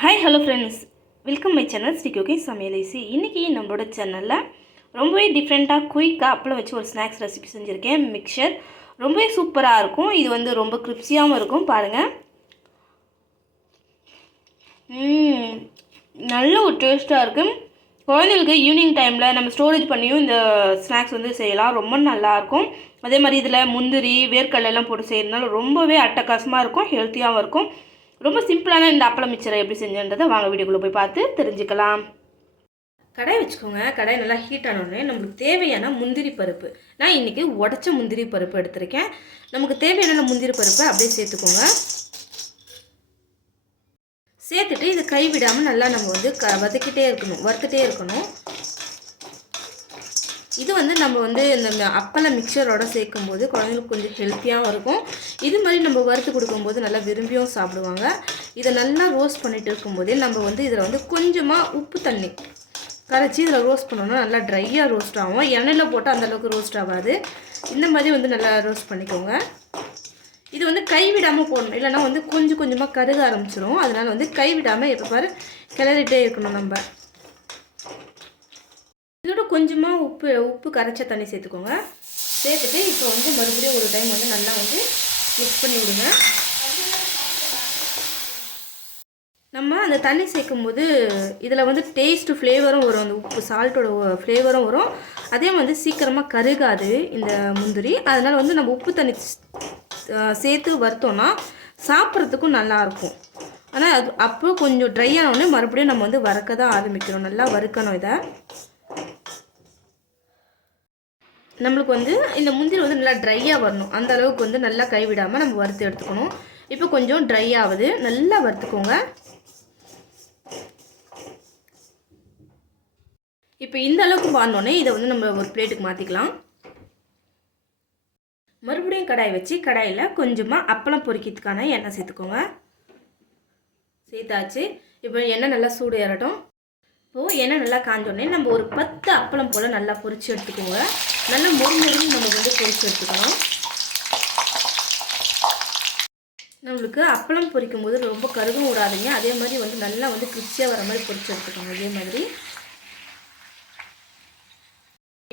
Hi hello friends, welcome my channel Sri cooking சமையலேசி. இன்றைக்கி நம்மளோட சேனலில் ரொம்பவே டிஃப்ரெண்ட்டாக குயிக்காக அப்பளம் வச்சு ஒரு ஸ்நாக்ஸ் ரெசிபி செஞ்சுருக்கேன். மிக்சர் ரொம்பவே சூப்பராக இருக்கும். இது வந்து ரொம்ப கிரிப்ஸியாகவும் இருக்கும். பாருங்கள், நல்ல ஒரு டேஸ்ட்டாக இருக்குது. குழந்தைங்களுக்கு ஈவினிங் டைமில் நம்ம ஸ்டோரேஜ் பண்ணியும் இந்த ஸ்நாக்ஸ் வந்து செய்யலாம். ரொம்ப நல்லாயிருக்கும். அதே மாதிரி இதில் முந்திரி வேர்க்கடலைலாம் போட்டு செய்கிறதுனால ரொம்பவே அட்டகாசமாக இருக்கும், ஹெல்த்தியாகவும் இருக்கும். ரொம்ப சிம்பிளான இந்த அப்பளம் மிக்சரை எப்படி செஞ்சன்றதை வாங்க வீடியோக்குள்ளே போய் பார்த்து தெரிஞ்சுக்கலாம். கடாய் வச்சுக்கோங்க. கடாய் நல்லா ஹீட் ஆனோடனே நம்மளுக்கு தேவையான முந்திரி பருப்பு, நான் இன்றைக்கி உடச்ச முந்திரி பருப்பு எடுத்திருக்கேன். நமக்கு தேவையான முந்திரி பருப்பை அப்படியே சேர்த்துக்கோங்க. சேர்த்துட்டு இதை கைவிடாமல் நல்லா நம்ம வந்து வதக்கிட்டே இருக்கணும், வறுத்துட்டே இருக்கணும். இது வந்து நம்ம வந்து இந்த அப்பளம் மிக்சரோட சேர்க்கும்போது குழந்தைங்களுக்கு கொஞ்சம் ஹெல்த்தியாகவும் இருக்கும். இது மாதிரி நம்ம வறுத்து கொடுக்கும்போது நல்லா விரும்பியும் சாப்பிடுவாங்க. இதை நல்லா ரோஸ்ட் பண்ணிட்டு இருக்கும்போதே நம்ம வந்து இதில் வந்து கொஞ்சமாக உப்பு தண்ணி கரைச்சி இதில் ரோஸ்ட் பண்ணோன்னா நல்லா ட்ரையாக ரோஸ்ட் ஆகும். எண்ணெயில் போட்டால் அந்தளவுக்கு ரோஸ்ட் ஆகாது. இந்த மாதிரி வந்து நல்லா ரோஸ்ட் பண்ணிக்கோங்க. இது வந்து கைவிடாமல் போடணும், இல்லைனா வந்து கொஞ்சம் கொஞ்சமாக கருக ஆரம்பிச்சிடும். அதனால் வந்து கைவிடாமல் எப்போ பாரு கிளறிட்டே இருக்கணும். நம்ம இதோட கொஞ்சமாக உப்பு கரைச்ச தண்ணி சேர்த்துக்கோங்க. சேர்த்துட்டு இப்போ வந்து மறுபடியும் ஒரு டைம் வந்து நல்லா வந்து மிக்ஸ் பண்ணி விடுங்க. நம்ம அந்த தண்ணி சேர்க்கும்போது இதில் வந்து டேஸ்ட்டு ஃப்ளேவரும் வரும், அந்த உப்பு சால்ட்டோட ஃப்ளேவரும் வரும். அதே வந்து சீக்கிரமாக கருகாது இந்த முந்திரி. அதனால் வந்து நம்ம உப்பு தண்ணி சேர்த்து வறுத்தோன்னா சாப்பிட்றதுக்கும் நல்லாயிருக்கும். ஆனால் அது அப்போ கொஞ்சம் ட்ரை ஆனோடனே மறுபடியும் நம்ம வந்து வறுக்க தான் ஆரம்பிக்கணும். நல்லா வறுக்கணும். இதை நம்மளுக்கு வந்து இந்த முந்திரி வந்து நல்லா ட்ரையாக வரணும். அந்த அளவுக்கு வந்து நல்லா கைவிடாமல் நம்ம வறுத்து எடுத்துக்கணும். இப்போ கொஞ்சம் ட்ரை ஆகுது, நல்லா வறுத்துக்கோங்க. இப்போ இந்த அளவுக்கு வாங்கினோடனே இதை வந்து நம்ம ஒரு பிளேட்டுக்கு மாற்றிக்கலாம். மறுபடியும் கடாய் வச்சு கடாயில் கொஞ்சமாக அப்பளம் பொரிக்கிறதுக்கான எண்ணெய் சேர்த்துக்கோங்க. சேர்த்தாச்சு. இப்போ எண்ணெய் நல்லா சூடு ஏறட்டும். இப்போது எண்ணெய் நல்லா காஞ்சோடனே நம்ம ஒரு 10 அப்பளம் போல் நல்லா பொரித்து எடுத்துக்கோங்க. நல்லா மொறுமொறுன்னு நம்ம வந்து பொரித்து எடுத்துக்கணும். நம்மளுக்கு அப்பளம் பொரிக்கும் போது ரொம்ப கருகும் விடாதீங்க. அதே மாதிரி வந்து நல்லா வந்து கிறிஸ்பியாக வர மாதிரி பொரித்து எடுத்துக்கோங்க. இதே மாதிரி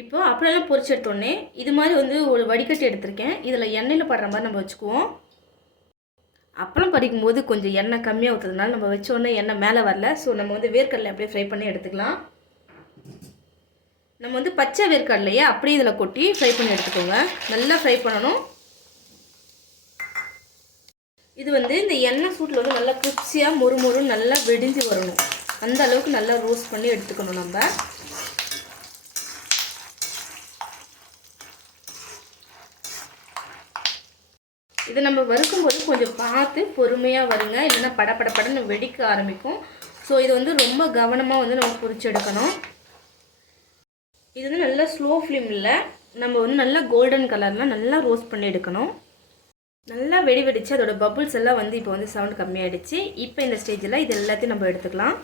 இப்போது அப்பளம்லாம் பொரிச்சு எடுத்தோடனே இது மாதிரி வந்து ஒரு வடிகட்டி எடுத்திருக்கேன். இதில் எண்ணெயில் படுற மாதிரி நம்ம வச்சுக்குவோம். அப்பளம் பறிக்கும்போது கொஞ்சம் எண்ணெய் கம்மியாக ஊற்றுறதுனால நம்ம வச்சோடனே எண்ணெய் மேலே வரல. ஸோ நம்ம வந்து வேர்க்கடலை அப்படியே ஃப்ரை பண்ணி எடுத்துக்கலாம். நம்ம வந்து பச்சை வேர்க்கடலையே அப்படியே இதில் கொட்டி ஃப்ரை பண்ணி எடுத்துக்கோங்க. நல்லா ஃப்ரை பண்ணணும். இது வந்து இந்த எண்ணெய் சூட்டில் வந்து நல்லா கிரிப்ஸியாக மொறுமொறுன்னு நல்லா வெடிஞ்சு வரணும். அந்த அளவுக்கு நல்லா ரோஸ்ட் பண்ணி எடுத்துக்கணும். நம்ம இதை நம்ம வறுக்கும்போது கொஞ்சம் பார்த்து பொறுமையாக வருங்க, இல்லைன்னா படப்படன்னு வெடிக்க ஆரம்பிக்கும். ஸோ இது வந்து ரொம்ப கவனமாக வந்து நம்ம பொரிச்சு எடுக்கணும். இது வந்து நல்லா ஸ்லோ ஃப்ளேமில் நம்ம வந்து நல்லா கோல்டன் கலரில் நல்லா ரோஸ்ட் பண்ணி எடுக்கணும். நல்லா வெடிச்சு அதோட பபுள்ஸ் எல்லாம் வந்து இப்போ வந்து சவுண்ட் கம்மியாகிடுச்சு. இப்போ இந்த ஸ்டேஜில் இது எல்லாத்தையும் நம்ம எடுத்துக்கலாம்.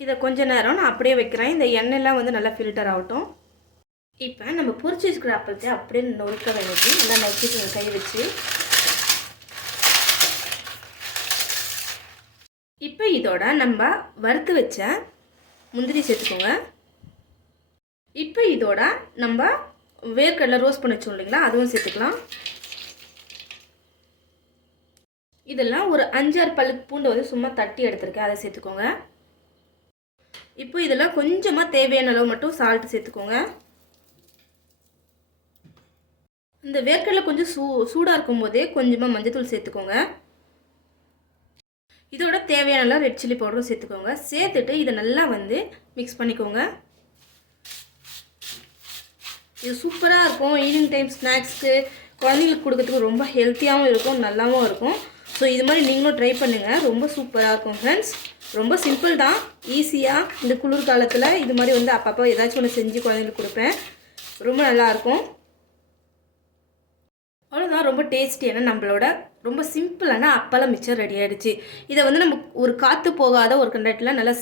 இதை கொஞ்ச நேரம் நான் அப்படியே வைக்கிறேன். இந்த எண்ணெய்லாம் வந்து நல்லா ஃபில்டர் ஆகட்டும். இப்போ நம்ம பொரிச்சு வச்சுக்கிற அப்பளத்தை அப்படியே நொறுக்க வேண்டியது நல்லா நறுக்கிட்டு கை வச்சு. இப்போ இதோட நம்ம வறுத்து வச்ச முந்திரி சேர்த்துக்கோங்க. இப்போ இதோட நம்ம வேர்க்கடலை ரோஸ்ட் பண்ணி வச்சோம் இல்லைங்களா, அதுவும் சேர்த்துக்கலாம். இதெல்லாம் ஒரு 5-6 பல்லு பூண்டை வந்து சும்மா தட்டி எடுத்துருக்கேன், அதை சேர்த்துக்கோங்க. இப்போ இதில் கொஞ்சமாக தேவையான அளவு மட்டும் சால்ட் சேர்த்துக்கோங்க. இந்த வேர்க்கடலை கொஞ்சம் சூடாக இருக்கும் போதே கொஞ்சமாக மஞ்சத்தூள் சேர்த்துக்கோங்க. இதோட தேவையான அளவு ரெட் சில்லி பவுடரும் சேர்த்துக்கோங்க. சேர்த்துட்டு இதை நல்லா வந்து மிக்ஸ் பண்ணிக்கோங்க. இது சூப்பராக இருக்கும். ஈவினிங் டைம் ஸ்நாக்ஸ்க்கு குழந்தைங்களுக்கு கொடுக்கறதுக்கு ரொம்ப ஹெல்த்தியாகவும் இருக்கும், நல்லாவும் இருக்கும். ஸோ இது மாதிரி நீங்களும் ட்ரை பண்ணுங்கள். ரொம்ப சூப்பராக இருக்கும் ஃப்ரெண்ட்ஸ். ரொம்ப சிம்பிள் தான், ஈஸியாக. இந்த குளிர்காலத்தில் இது மாதிரி வந்து அப்பப்போ ஏதாச்சும் ஒன்று செஞ்சு குழந்தைங்களுக்கு கொடுப்பேன். ரொம்ப நல்லாயிருக்கும். அவ்வளோதான், ரொம்ப டேஸ்டியான நம்மளோட ரொம்ப சிம்பிளான அப்பளம் மிக்சர் ரெடி ஆகிடுச்சு. இதை வந்து நம்ம ஒரு காற்று போகாத ஒரு கண்டெய்னரில் நல்லா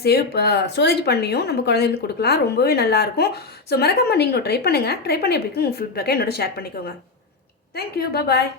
ஸ்டோரேஜ் பண்ணியும் நம்ம குழந்தைங்களுக்கு கொடுக்கலாம். ரொம்பவே நல்லாயிருக்கும். ஸோ மறக்காமல் நீங்களும் ட்ரை பண்ணுங்கள். ட்ரை பண்ணி எப்படி உங்கள் ஃபீட்பேக்கை என்னோட ஷேர் பண்ணிக்கோங்க. தேங்க்யூ, பாய்.